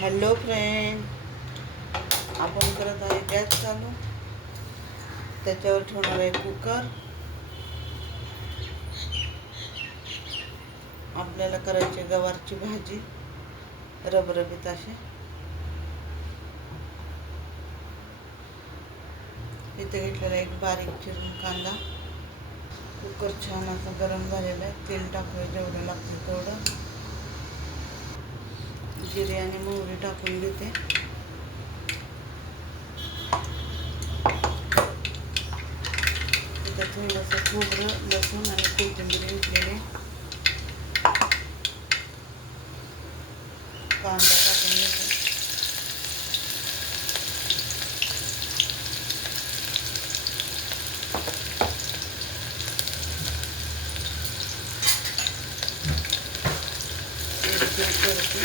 Hello friend, आपण करत आहे गॅस चालू. त्याच्यावर ठेवणार आहे कुकर. आपल्याला करायची गवारची भाजी रबरबीत अशी. इथे घेतलेला एक बारीक चिरून कांदा. कुकर छान असा गरम झालेला आहे. तेल टाकून जेवढं लागतं तेवढं. जिरे आणि मोहरी टाकून घेते. इथं थोडंसं खोबरं, लसूण आणि कोथिंबीर घेतलेले. कांदा टाकून घेते. करते.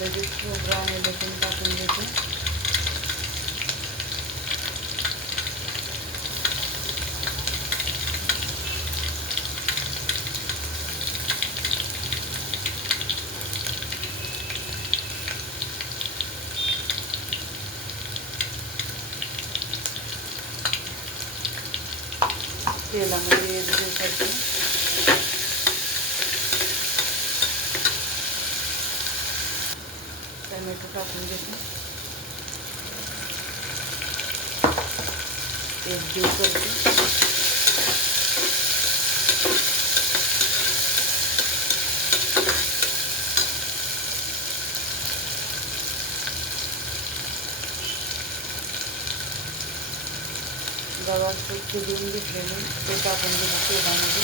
लगेच खोबरं आणि लसूण टाकून घेते. तेलामध्ये एकजीव करते. टमॅटो टाकून घेते. एकजीव करते. गवार स्वच्छ धुवून घेतलेले ते टाकून दिले तेलामध्ये.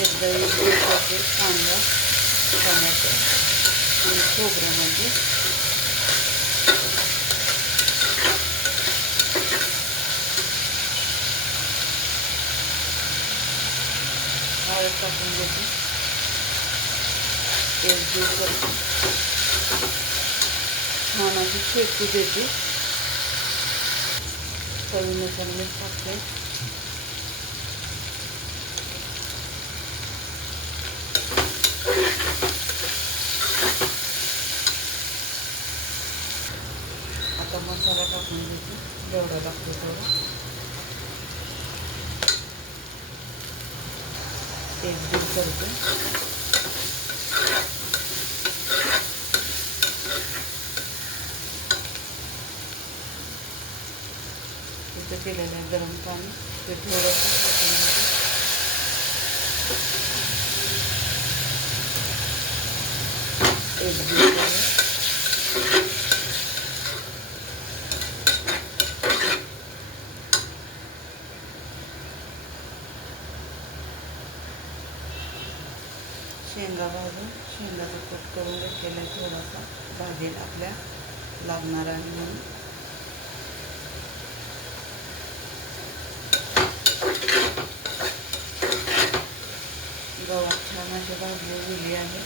एकदा एकजीव करते कांदा, टमॅटो आणि खोबऱ्यामध्ये. हळद टाकून घेते. एकजीव करते. छान अशी शेकू देते. चवीनुसार मीठ टाकते. आता मसाला टाकून देते जेवढा लागतो तेवढा. एकजीव करते. इथं केलेलं आहे गरम पाणी. ते थोडंसं टाकून देते. एकजीव करून शेंगा भाजून शेंगाचा कट करून घेतलेला आहे. थोडासा भाजीला आपल्या लागणार आहे म्हणून. गवार छान अशी भाजली गेली आहे.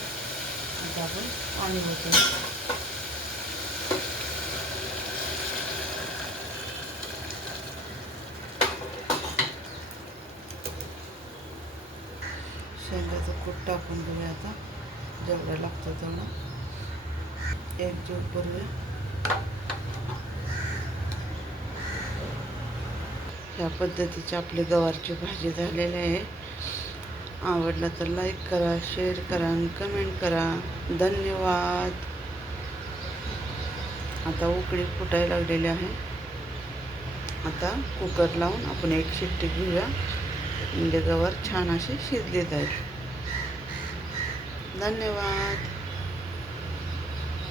आता आपण पाणी होतो. शेंगाचं कूट टाकून घेऊया आता जेवढं लागतं तेवढं. एकजीव करूया. ह्या पद्धतीची आपली गवारची भाजी झालेली आहे. आवडलं तर लाईक करा, शेअर करा आणि कमेंट करा. धन्यवाद. आता उकळी फुटायला लागलेली आहे. आता कुकर लावून आपण एक शिट्टी घेऊया. म्हणजे गवार छान अशी शिजली जाईल. धन्यवाद.